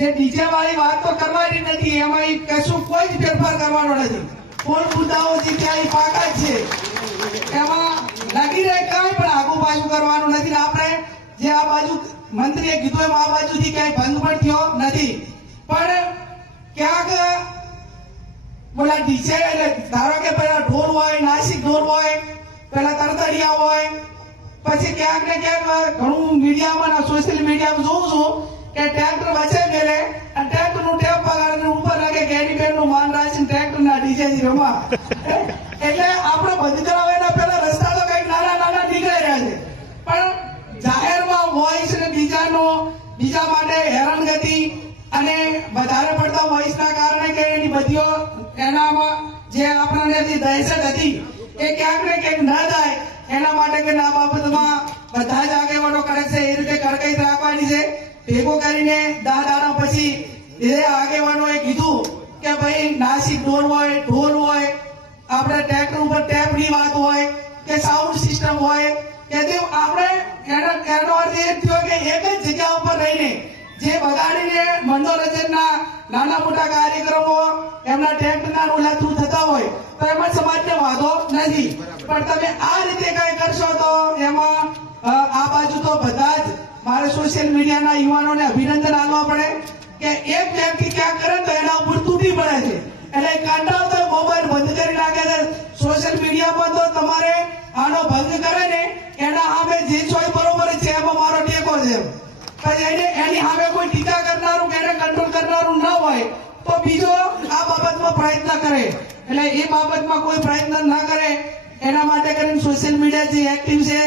જે ડીજે વાળી વાત તો કરવાની નથી, એમાં કશું કોઈ જ ફેરફાર કરવાનો નથી. કોઈ મુદ્દાઓ જે ત્યાં પાકા જ છે, એમાં લાગી રહે કાંઈ પણ આગુ પાછું કરવાનું નથી. આપણે જે આ બાજુ મંત્રીએ કીધું એમ આ બાજુથી ક્યાંય ભંગ પણ થયો નથી. પણ ક્યાંક બોલા ડીજે એટલે ધારો કે પેલા ઢોલ હોય, નાસિક ઢોલ હોય, પેલા તરતડિયા હોય, પછી ક્યાંક ને ક્યાંક ઘણું મીડિયામાં સોશિયલ મીડિયામાં જોઉં છું કે ટ્રેક્ટર વચ્ચે મેળે અને ટ્રેક્ટર નું ટેપ પગાડીને ઉપર લાગે કેરી બેન નું માન રાખીને ટ્રેક્ટર ના ડીજે થી રમવા. એટલે આપણે બંધ કરાવે એના પેલા રસ્તા તો કઈક નાના નાના નીકળી રહ્યા છે. પણ જાહેરમાં વોઇસ ને બીજા માટે હેરાનગતિ અને વધારે પડતા વોઇસ ના કારણે કે એની બધીઓ એનામાં જે આપણને જે દહેશત હતી એ ક્યાંક ને ક્યાંક ના થાય એના માટે કે આ બાબતમાં બધા જ આગેવાનો કરે છે એ રીતે કડકાઈ રાખવાની છે. ભેગો કરીને 10 દાડા પછી એ આગેવાનોએ કીધું કે ભાઈ નાસિક ઢોલ હોય, આપણે ટ્રેક્ટર ઉપર ટેપની વાત હોય કે સાઉન્ડ સિસ્ટમ હોય કે આપણે એનો અર્થ એ થયો કે એક જ જગ્યા ઉપર રહીને જે બગાડીને મનોરંજનના નાના મોટા કાર્યક્રમો એમના ટ્રેક્ટરના રોલા થ્રુ થતા હોય તો એમાં સમાજને વાંધો નથી. પણ તમે આ રીતે કઈ કરશો તો એમાં આ બાજુ તો બધા જ મારે સોશિયલ મીડિયાના યુવાનોને અભિનંદન આપવા પડે કે એક વ્યક્તિ ક્યાંક કરે તો એના ઉપર તૂટી પડે છે. એટલે કંટાળો તો મોબાઈલ બંધ કરી નાખે છે. સોશિયલ મીડિયામાં તો તમારે આનો ભંગ કરે ને એના સામે જે ચોય બરોબર છે એમાં મારો ટેકો છે. એની સામે કોઈ ટીકા કરનારું કે એને કંટ્રોલ કરનારું ન હોય તો બીજો આ બાબતમાં પ્રયત્ન કરે. એટલે એ બાબતમાં કોઈ પ્રયત્ન ના કરે એના માટે કરીને સોશિયલ મીડિયા જે એક્ટિવ છે,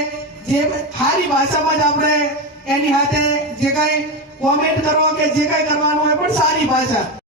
જે સારી ભાષામાં જ આપણે એની સાથે જે કઈ કોમેન્ટ કરો કે જે કઈ કરવાનું હોય પણ સારી ભાષા